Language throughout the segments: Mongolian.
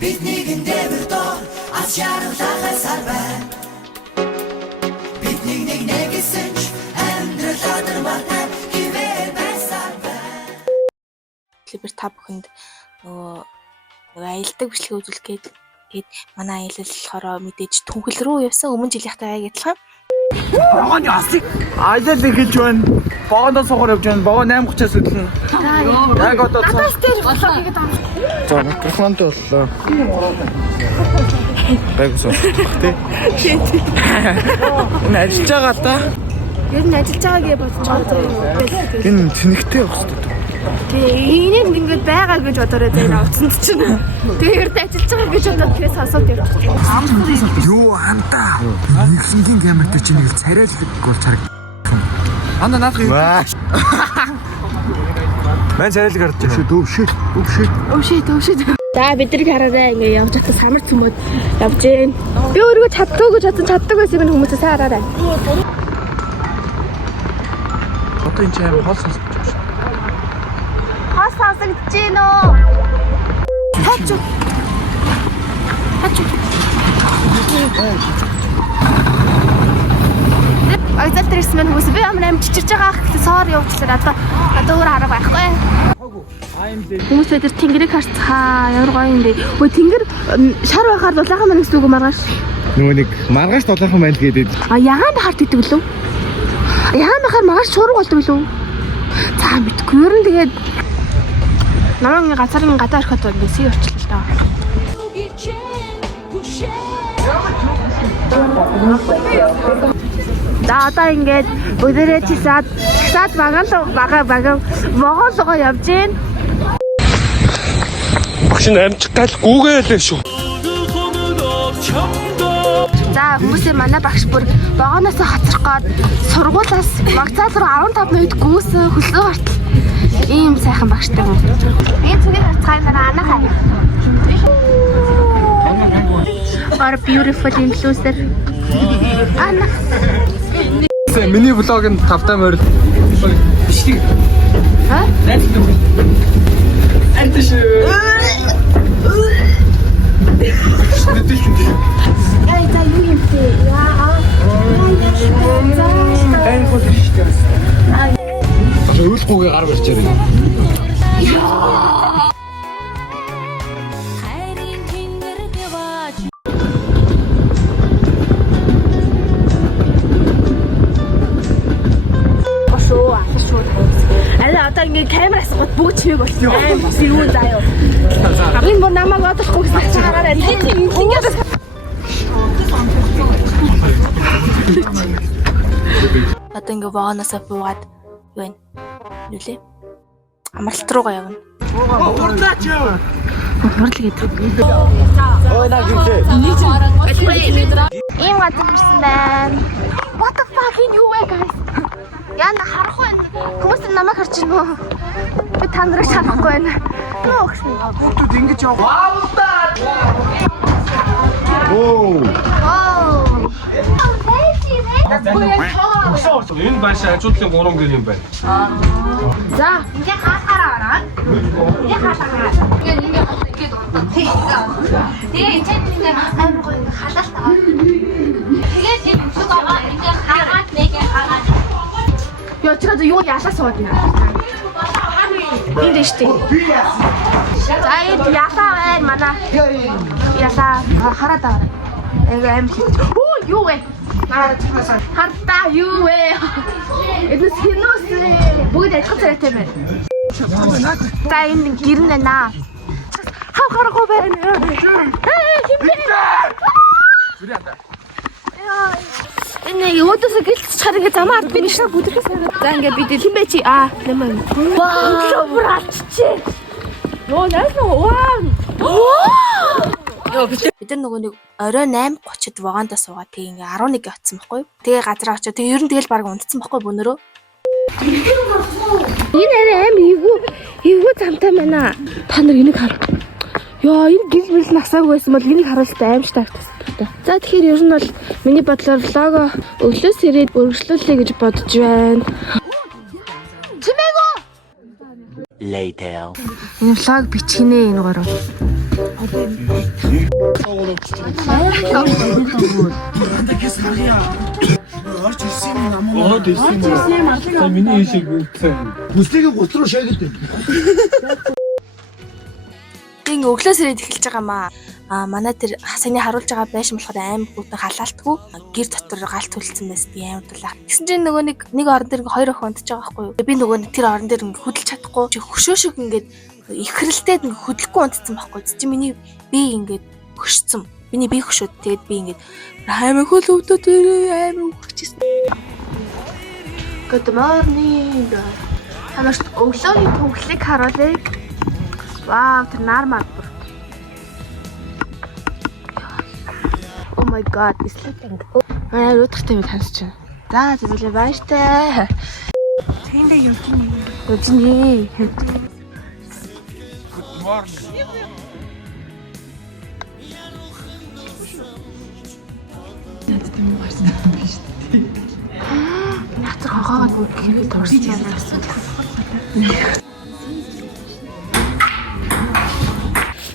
Бидний гиндэвэр доо аз жаргалахаа сарбай. Бидний нэгсэн ч амьдрал адармаатай хിവэр байсарбай. Либер та бүхэнд нөгөө аялдаг бичлэг үзүүлэх гээд манай аялал болохоор мэдээж түнхэл рүү явсан өмнө жилийнхтэй адилхан. Богооны асыг аялал гэж байна. Богоондоо суугаар явж байна. Богоо 8:30-аас өдлөн. Яг одоо Надаас дээр болоо гэдэг юм. за микрофонд боллоо. Байгуулсан тий. Энэ ажиллаж байгаа л да. Ер нь ажиллаж байгаагээ бодож байгаа. Энэ тэнэгтэй байх хэрэгтэй. Тэгээ энийг ингээд байгаа гэж бодорой зэ навцсанд чинь. Тэгээ ердөө ажиллаж байгаа гэж бодоод тэрээс сонсоод явчихсан. Юу хантаа. Нэгсэнгийн камертай чинь нэг царайлаг болж хараг. Анда наадах юм. Мэн царайлаг харж байна. Өвшөт. За бид нар хараарай ингээд явж байхдаа самар цөмөд явж гин. Би өөрөө чаддаг гэж бодсон чаддаг байсан юм хүмүүсээ сайн хараарай. Одоо энэ чинь хол сонсож байна. Хас сонсогдож гин үү? Хаач. Айзал дээрс мэн хүмүүс би амир амт чичирж байгаа гэхлээр соор явуулчихлаа. Одоо өөр арга байхгүй. Хүмүүс тэр тэнгэрийг харцгаа ямар гоё юм бэ? Өө тэнгэр шар байхаар дулаахан мань гэсэн үг маргааш. Нөгөө нэг маргааш дулаахан байна л гэдэг. А ягаан харт идэг лөө? Ягаан байхаар маргааш шуурга болдог лөө? За мэдгүй ер нь тэгээд намайг газарын гадаа орхиод нэсээ орчлоо л даа. За одоо ингээд өдөрөө чисаад могоолгоо явж гин. Багш нь амжих гал гүүгээлээ шүү. За хүмүүсээ манай багш бүр вагоноос хацрах гээд сургуулаас магцаал руу 15 минут гүйсэн хөлсөө хартал ийм сайхан багштай юм. Энэ цэгийг харцгаан дараа анаа хай. Our beautiful influencer. Анаа. Миний влог нь 5 морил. Бичлэг. Ха? Антиш. Яа, за юу юм бэ? Яа. Энэ хол шүү дээ. Өвлгүйгээ гар барьж ярина. Одоо ингээд камераас гот бүгд чимэг болсон. Аим бас юу заа юу. Хамгийн бүр намайг одохгүй гэсэн чараараа ингээд одоо ингээд вагоноос буугаад юу вэ? Нүлээ. Амралт руугаа явна. Урдаач юу? Урал гэдэг. Ой наа гинэ. Ийм газар ирсэн байна. What the fuck юу вэ guys? Яна харах байна. Хүмүүс намайг харж байна уу? Би та нарыг шалахгүй байна. Юу гэсэн юм? Бүгд ингэж яв. Оо. Энэ байшин ажуудлын 3 гэр юм байна. За, ингээ хаалгаараа ороод. Ингээ хаалгаараа. Ингээ дундаа. Тэгээ энэ чинь ингээ амар гоё ингээ халаалт аваад. Тэгээд энэ цугаа ингээ хаагаад нэгэ хаагаад. Яа чирээд юу яалаа сууд нэ. Энэ дэштэй. За энэ ясаа байна манай. Ясаа хараад аваа. Эгэ аим. Оо юу вэ? Хартаа юу вэ? Энэ синус бүгд ажил царайтай байна. За энэ гэрн байна. Хав харахгүй байна. Энэ өөдөөс гэлж чаар ингээ замаар би нэг шар бүдэрхээс хараад. За ингээ бид хин бэ чи нэмээ. Вау, браччи. Йоо найсаа Йоо бид нар нөгөө нэг орой 8:30-д вагондоо суугаад тэг ингээ 11 оцсон байхгүй. Тэгээ газараа очоо. Тэгээ ер нь тэгэл баг унтцсан байхгүй бөнөрөө. Энэ арай аим эвгүй замтай байна. Та нар энийг хар. Яа энэ гэл мэл насаагүй байсан бол энийг харуултаа аимш тагтсан. За тэгэхээр ер нь бол миний бодлоор влого өглөөс ирээд өргөжлүүлээ гэж бодож байна. Чимээгөө. Later. Энэ влог бичихнэ энэ гурав. Орж ирсэн юм намаа. Орж ирсэн юм. Миний ишиг үтсэн. Бүслийг гут руу шаагаад байна. Ингээ өглөөс ирээд эхэлж байгаа маа. Манай тэр саяны харуулж байгаа байшин болохоор аим бүтэн халаалтгүй гэр дотор галт төлцсөн байсан би амар дулаа. Тэгсэн чинь нөгөө нэг орон дээр хоёр охин унтж байгаа байхгүй юу. Би нөгөө тэр орон дээр ингээ хөдөлж чадахгүй хөшөө шиг ингээд ихрэлтээд ингээ хөдлөхгүй унтцсан байхгүй. Чи миний би ингээд хөшцөн. Миний би хөшөөд тэгээд би ингээд амар хөл өвдөд амар хөшчихсэн. Good morning. Танаас өглөөний төгслийг харуулъя. Вау, тэр нормал бүр. Oh my god, sleeping. Өдөртэй би тансч байна. За, зөвлөө баяртай. Тэндээ явчихна. Өчний. Нацар хогоогод үгүй дурсаж байна гэсэн.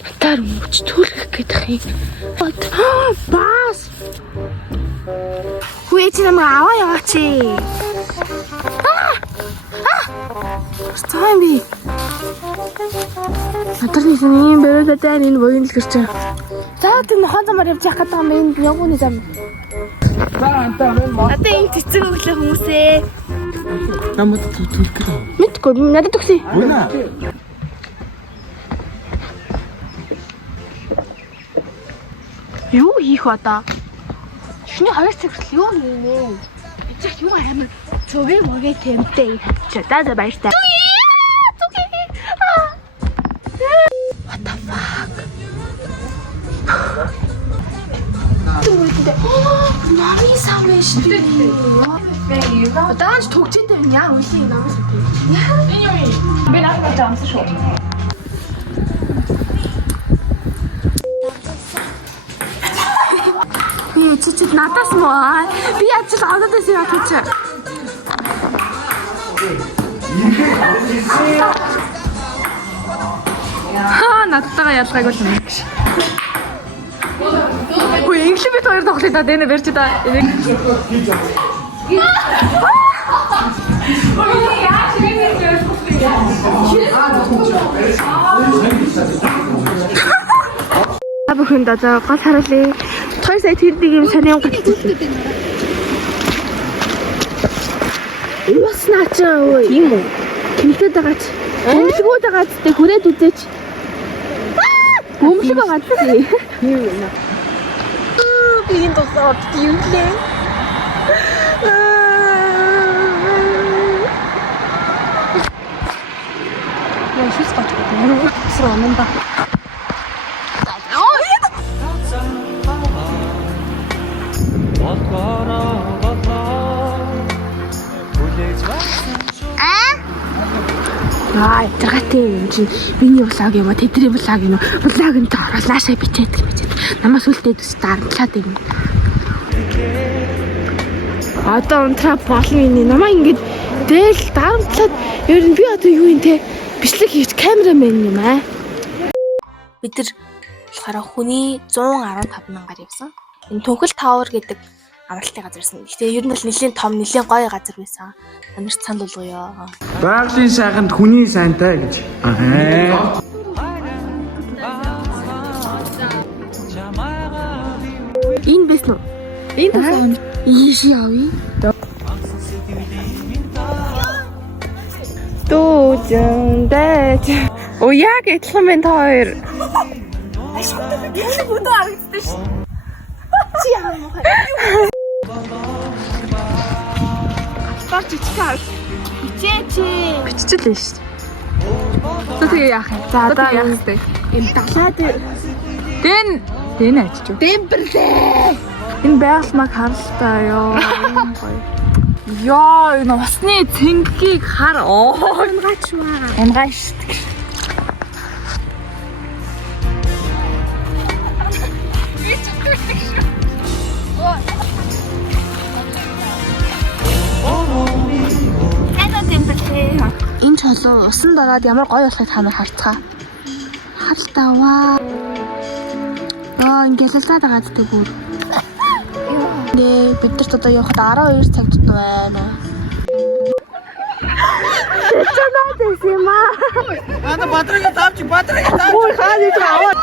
Батар мөч түлхэх гэдэг юм. Бас. Хөөе чи намайг аваа яваач. Стойм би. Батарны юм бэрэлээ дай энэ вогийн л гэрч. За тэр нохон замаар явж явах гэдэг юм энэ явгууны зам. Надад энэ цэцэг өглөө хүмүүсээ. Намайг түлхэх гэдэг. Мэдгүй надад төгсөй. Үнэ. Юу хийх одоо? Шүний 2 цаг хүртэл юу хийнэ? Би ч юу амар цөгээ могээ тэмтэй хатчих. За баяртай. What the fuck? Нари самэ шүү дээ. Даанч төгчтэй байна яа үгүй намайг шүү дээ. Би надад жамсан шүү. Чи надаас муу. Би яаж ч одоодээс яа гэж. Надтайгаа ялгаагүй л юм гэж. Хөөе, инглиш бит хоёр тоглоё та дэнэ барьч та. Бүхэнд одоо гол харуулъя. 2 сая тэрдэг юм сонион гатчихсан. Юус наачаа өө юм уу? Тэмцээд байгаач. Өмлгүүд байгаач тэ хүрээд үзээч. Өмлөг байгаач тий. Юу юм аа? Би энэ тосоод юм лээ. Яа шүс гот. Сроо мэнда. Тэргатэй юм чинь миний влог юм аа тэдний влог юм уу? Влогнд ороод наашаа бичээд гэж. Намаас үлдээд үс дарамтлаад юм. Одоо унтраа болно юм. Намаа ингэж дээл дарамтлаад ер нь би одоо юу юм те? Бичлэг хийж камерамен юм аа. Бид нар болохоор хүний 115 мянгаар явсан. Энэ Түнхэл Тавар гэдэг амралтын газар байсан. Гэхдээ ер нь бол нэлийн том, нэлийн гоё газар байсан. Танарт санд болгоё. Байгалийн сайханд хүний сайнтай гэж. Энэ байсан уу? Энэ байсан. Ийш явъя. Дүүжэндэж. Оо яг адилхан байна та хоёр. Ашигтай бүдүү харагддаг ш. Чи яа мохоо. Гарч ичхээ. Биччихлээ ш. Тэгээ яах юм? За одоо яах вэ? Им далаад дэн ажиж юу? Дэмбэрлээ. Энэ байгалмаг харалтаа ёо. Яа, энэ усны цэнгийг хар. Унгачмаа. Унгаш. Энэ чолоо усан дараад ямар гоё болохыг та нар харцгаа. Халтаваа. Ингээд салаад байгаа гэдэг бүр. Бид нарт одоо явахад 12 цаг тутам байна. Чанаад юм аа. Ана батрыг тавч. Ой хааны аваа.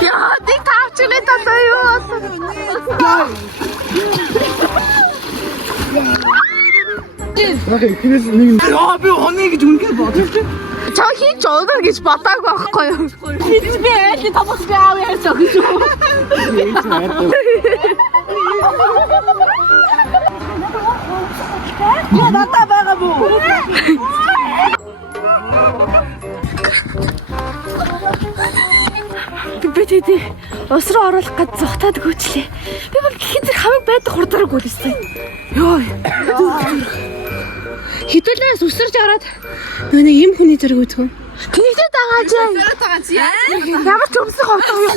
Яа, ти тавчлаа таа юу? Яа би хонё гэж үнээр бодож байна. Чаа хийж өгнө гэж бодоагүй байхгүй юу? Хийж би айлын томос би аав яаж өгч юу? Я дата байгаа бүү. Битэдэ ус руу оруулах гэж зогтоод гүйчлээ. Би бол гэхэд хамаг байдаг хурдараг үлээсэн. Йоо. Хитүүлээс өсөрж ороод нөгөө юм хүний зэрэг үзгөө. Тэнийтэй дагаа чи. Ямар ч өмсөх ховтоо юу.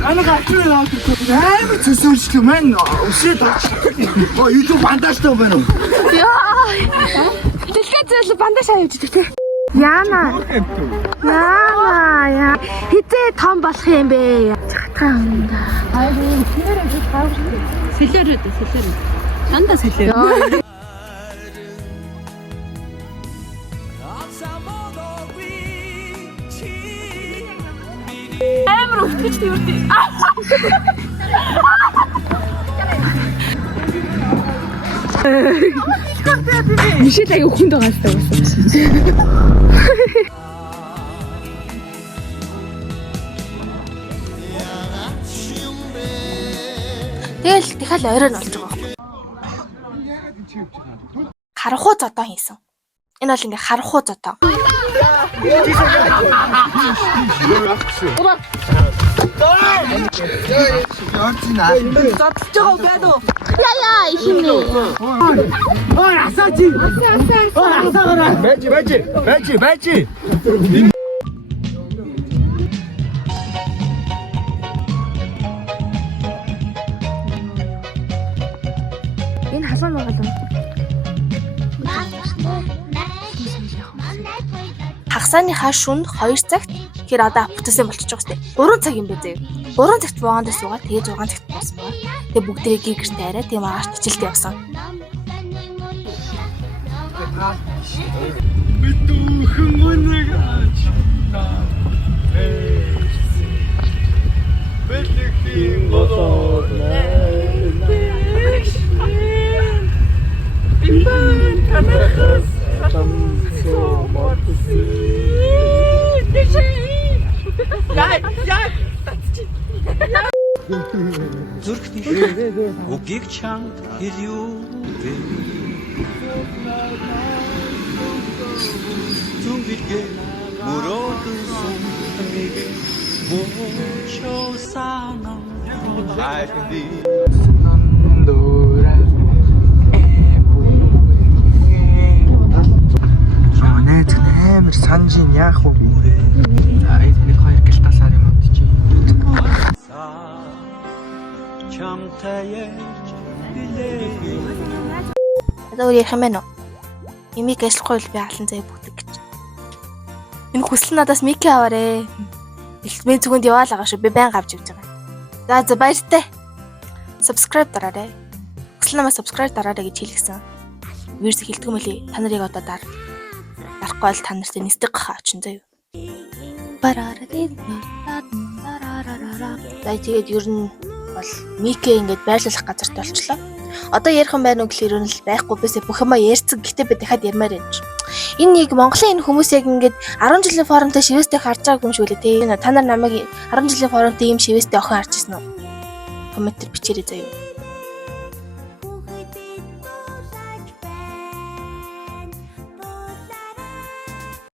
Ана гачгүй яа гэдэг. Амар цэсэрчлээ мэн. Өсөө таач. Оо юу бандажтай байна уу? Яа. Дэлхий зээл бандаж авч идэх те. Яна. Хитээ том болох юм бэ? Чатгаа өнда. Айгүй сэлэрээ гэж хаав. Сэлэрээ. Дандаа сэлэрээ. Амар өвтгөж тийвэрдээ. Мишэл аяг хүнд байгаа сте. Тэгэл дахиад оройн болж байгаа юм. Харанхуй зодоо хийсэн. Энэ бол ингээ харанхуй зодоо. Яа ихнэ. Ой асаач. Асаа. Бэжи. Энэ хасаа байгаа юм. Хагасааныхаа шүнд 2 цагт тэгэхээр одоо бүтээсэн болчихж байгаа сте. 3 цаг юм бэ зөө. 3 цагт воонд суугаад тэгээ 6 цагт буусан ба. Тэгээ бүгдээ гэртээ арай тийм агаарч хичээлд явсан. Мэдүүхэн үнэг аач. Бэлэхийн болоо. Бимбан танахас хамсо мотси. Яг зүрхний үгийг чамд хэлью зүнгэлгээ мөрөөдсөн мөчөө санам хайрди нандора Чонэт нэмэр санжин яах вэ? Ай нэг хоёр гэлтасаар юм уу чи. Одоо ярих юм байна уу? Имийг ажиллахгүй бол би алан заяа бүгдэг гэж. Энэ хүсэл надаас Мики аваарэ. Эхлэн зүгэнд яваал байгаа шүү. Би байн авч явж байгаа. За баяртай. Subscribe дараарай. Хүсэл намаа subscribe дараарай гэж хэлгэсэн. Вирус хэлдэг юм лээ. Та нарыг одоо дарахгүй бол та нарт нэстэг гах очин заяа. Тэгээд ер нь бол Мики ингээд байрлуулах газарт болчлоо. Одоо ярих юм байна уу гэхээр ер нь л байхгүй бисээ бүх юм ярьцэг гэтээ би дахиад ярмаар юм чи. Энэ нэг Монголын энэ хүмүүс яг ингээд 10 жилийн форумтай шивэстэй харж байгаа юм шиг үлээ те. Та нар намайг 10 жилийн форумтай ийм шивэстэй охин харж ирсэн үү? Комментээр бичээрэй заяа.